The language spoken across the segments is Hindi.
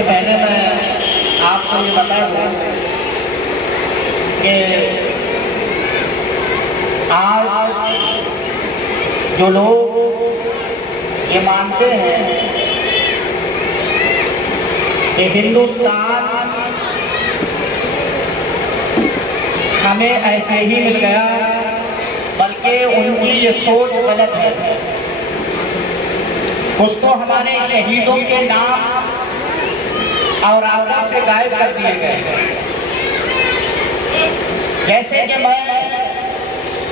पहले मैं आपको ये बता दूं कि आज जो लोग ये मानते हैं कि हिंदुस्तान हमें ऐसे ही मिल गया, बल्कि उनकी ये सोच गलत है। कुछ तो हमारे शहीदों के नाम और आवाज़ से गायब कर दिए गए। जैसे कि मैं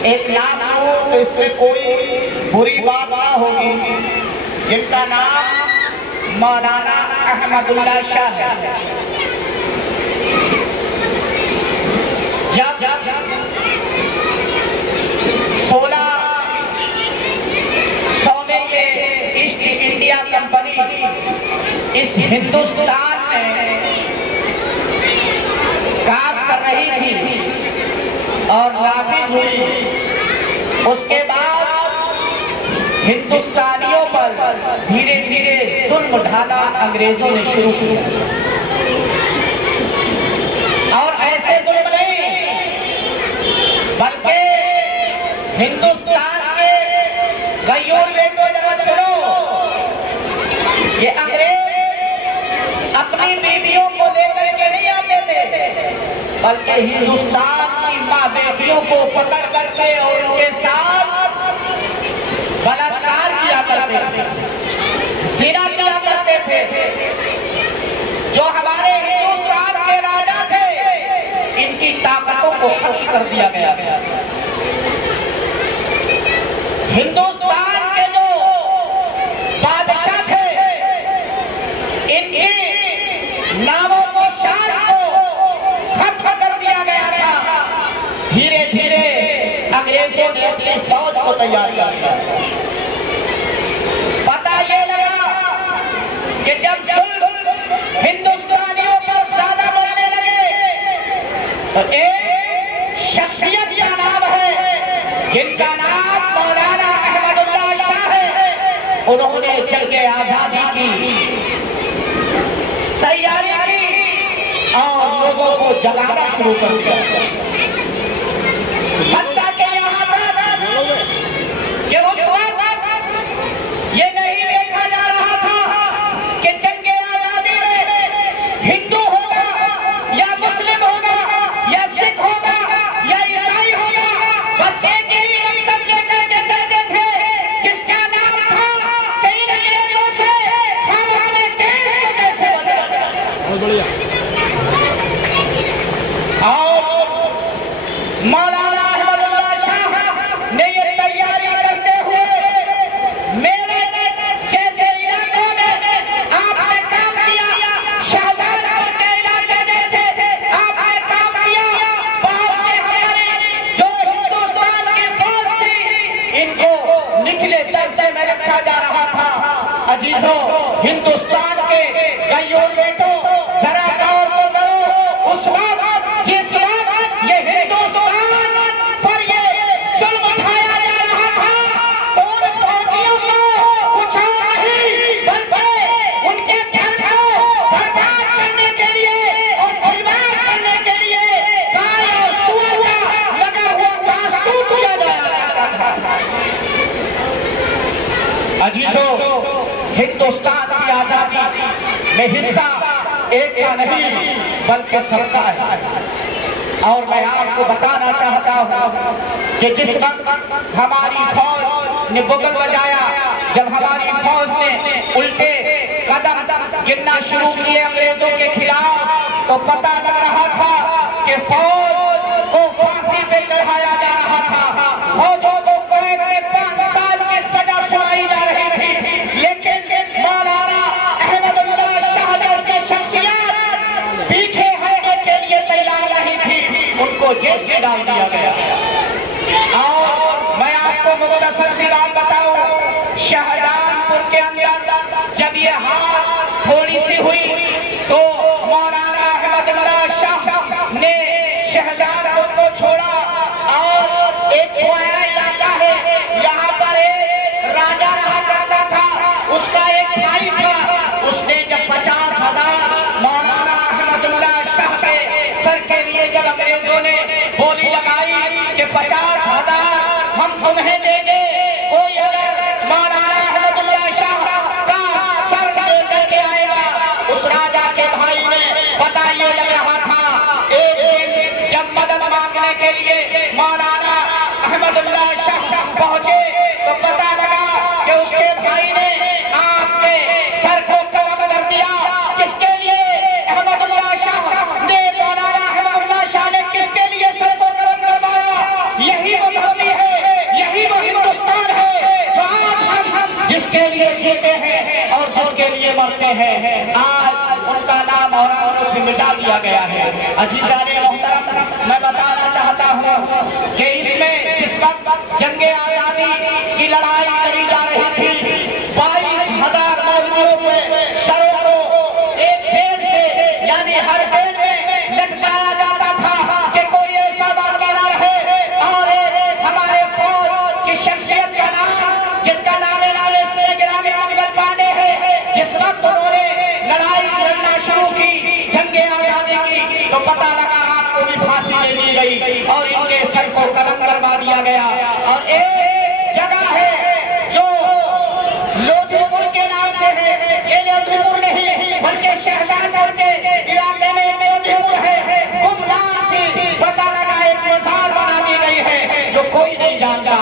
एक नाम हूँ तो इसमें कोई बुरी बात ना होगी, जिनका नाम मौलाना अहमदुल्लाह शाह है। जब 1600 में ये ईस्ट इंडिया कंपनी इस हिंदुस्तान में काम कर रही थी और नाफिज हुई, उसके बाद हिंदुस्तानियों पर धीरे धीरे जुल्म ढाना अंग्रेजों ने शुरू किया। और ऐसे जुल्म नहीं, बल्कि हिंदुस्तान के गयूर बेटों जरा सुनो, ये अंग्रेज अपनी बीवियों को लेकर के नहीं आते थे, बल्कि हिंदुस्तान की माँ बेटियों को पकड़ करके और उनके साथ बलात्कार किया करते थे, ज़िना किया करते थे। जो हमारे हिंदुस्तान के राजा थे, इनकी ताकतों को खत्म कर दिया गया। हिंदुस्तान के जो बादशाह थे, इनके नामों को शान को खत्म कर दिया गया था। धीरे धीरे अंग्रेजों ने अपनी फौज को तैयार किया। पता ये लगा कि जब जुल्म हिंदुस्तानियों पर ज्यादा बढ़ने लगे तो एक शख्सियत का नाम है, जिनका नाम मौलाना अहमदुल्लाह शाह है। उन्होंने चल के आजादी की तैयारी की और लोगों को जगाना शुरू कर दिया। हत्या के यहाँ कि उस वक्त ये नहीं देखा जा रहा था कि जंग आजादी में हिंदू होगा या मुस्लिम होगा या सिख होगा या ईसाई होगा, बस एक ही मकसद लेकर के चलते थे, जिसका नाम था कि इन अंग्रेजों से हम अपने देश को कैसे बचाएं। बहुत बढ़िया। और मौलाना अहमदुल्लाह शाह ने ये तैयारी करते हुए मेरे जैसे इलाकों में आपने काम किया, शाहजहांपुर के इलाके जैसे आपने काम किया। बहुत से हमारे जो हिंदुस्तान की फौज थी, इनको निचले दर्जे में रखा जा रहा था। अजीजों, हिंदुस्तान के गयूर बेटों, जरा गौर तो करो, उस वक्त जिस वक्त ये हिंदुस्तान पर ये जुल्म उठाया जा रहा था, तो उन फौजियों को कुछ नहीं बल्कि उनके घर को बर्बाद करने के लिए और बर्बाद करने के लिए गाय और सूअर का लगा हुआ घास-फूस किया जा रहा था। अजीजों, हिंदुस्तान की आजादी में हिस्सा एक का नहीं बल्कि सबका है। और मैं आपको बताना चाहता हूँ कि जिस वक्त हमारी फौज ने बुगल बजाया, जब हमारी फौज ने उल्टे कदम गिनना शुरू किए अंग्रेजों के खिलाफ, तो पता लग रहा था कि फौज को फांसी पे चढ़ाया जा रहा था, फौजों को कैद में 5 साल की सजा सुनाई जा रही थी। लेकिन मौलाना अहमदुल्लाह शाह जैसी शख्सियत पीछे हटने के लिए तैयार नहीं थी, उनको जेल में डाल दिया गया। और मैं आपको मुख्तसर सी बात बताऊं, शाहजहांपुर के अंदर जब ये हार थोड़ी सी हुई तो मौलाना अहमदुल्लाह शाह ने शाहजहांपुर को छोड़ा और एक कोया इलाका है, यहाँ पर एक राजा रहा करता था, उसका एक भाई था। उसने जब 50,000 हम तुम्हें देंगे। कोई अगर मौलाना अहमदुल्लाह शाह का सर लेकर के आएगा, उस राजा के भाई ने पता ये लग रहा था। एक दिन जब मदद मांगने के लिए मौलाना अहमदुल्लाह शाह पहुंचे तो पता लगा कि उसके भाई ने आपके सर को कलम कर दिया। किसके लिए? अहमदुल्लाह शाह ने, मौलाना अहमदुल्लाह शाह ने किसके लिए सर को कलम करवाया? यही वो धरती है, यही वो हिंदुस्तान है जो आज हम जिसके लिए जीते हैं और जिसके लिए मरते हैं। आज उनका नाम और से मिटा दिया गया है। अजीजाने मोहतरम, मैं बताना चाहता हूँ कि इसमें जिस वक्त जंगे आजादी की लड़ाई लड़ी जा रही थी, 22,000 मौलवियों पे शरों को एक पेड़ से, यानी हर पेड़ में लटकाया जाता था कि कोई ऐसा बाकी ना रहे। और हमारे फौज की शख्सियत का नाम, जिसका नाम से गिरामी मंगल पांडे है, जिस वक्त उन्होंने लड़ाई लड़ना शुरू की जंगे आजादी की, तो पता लगा आपको भी फांसी दे दी गई और इनके सर को कलम करवा दिया गया। और एक जगह है जो लोधीपुर के नाम से है, ये लोधीपुर नहीं बल्कि शहजादपुर के इलाके में लोधीपुर है। गुमनाम थी, पता लगा एक मजार बना दी गई है जो कोई नहीं जानता।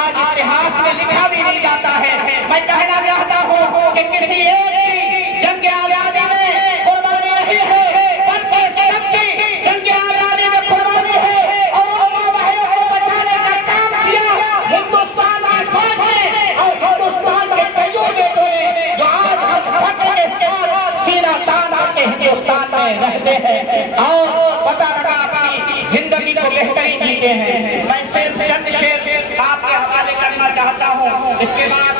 आज इतिहास में लिखा भी नहीं जाता है। मैं कहना चाहता हूँ कि किसी एक की जंगे आजादी में कुर्बानी नहीं है, बल्कि सबकी जंगे आजादी में कुर्बानी है। और उन बहनों को बचाने का काम किया हिंदुस्तान की फौज ने और हिंदुस्तान के कईयों बेटों ने, जो आज हम फख्र के साथ सीना तान के हिंदुस्तान में रहते हैं और पता लगा अपनी जिंदगी को बेहतरीन जीते हैं। मैं सिर्फ चंद शेर आपके हवाले करना चाहता हूँ। इसके बाद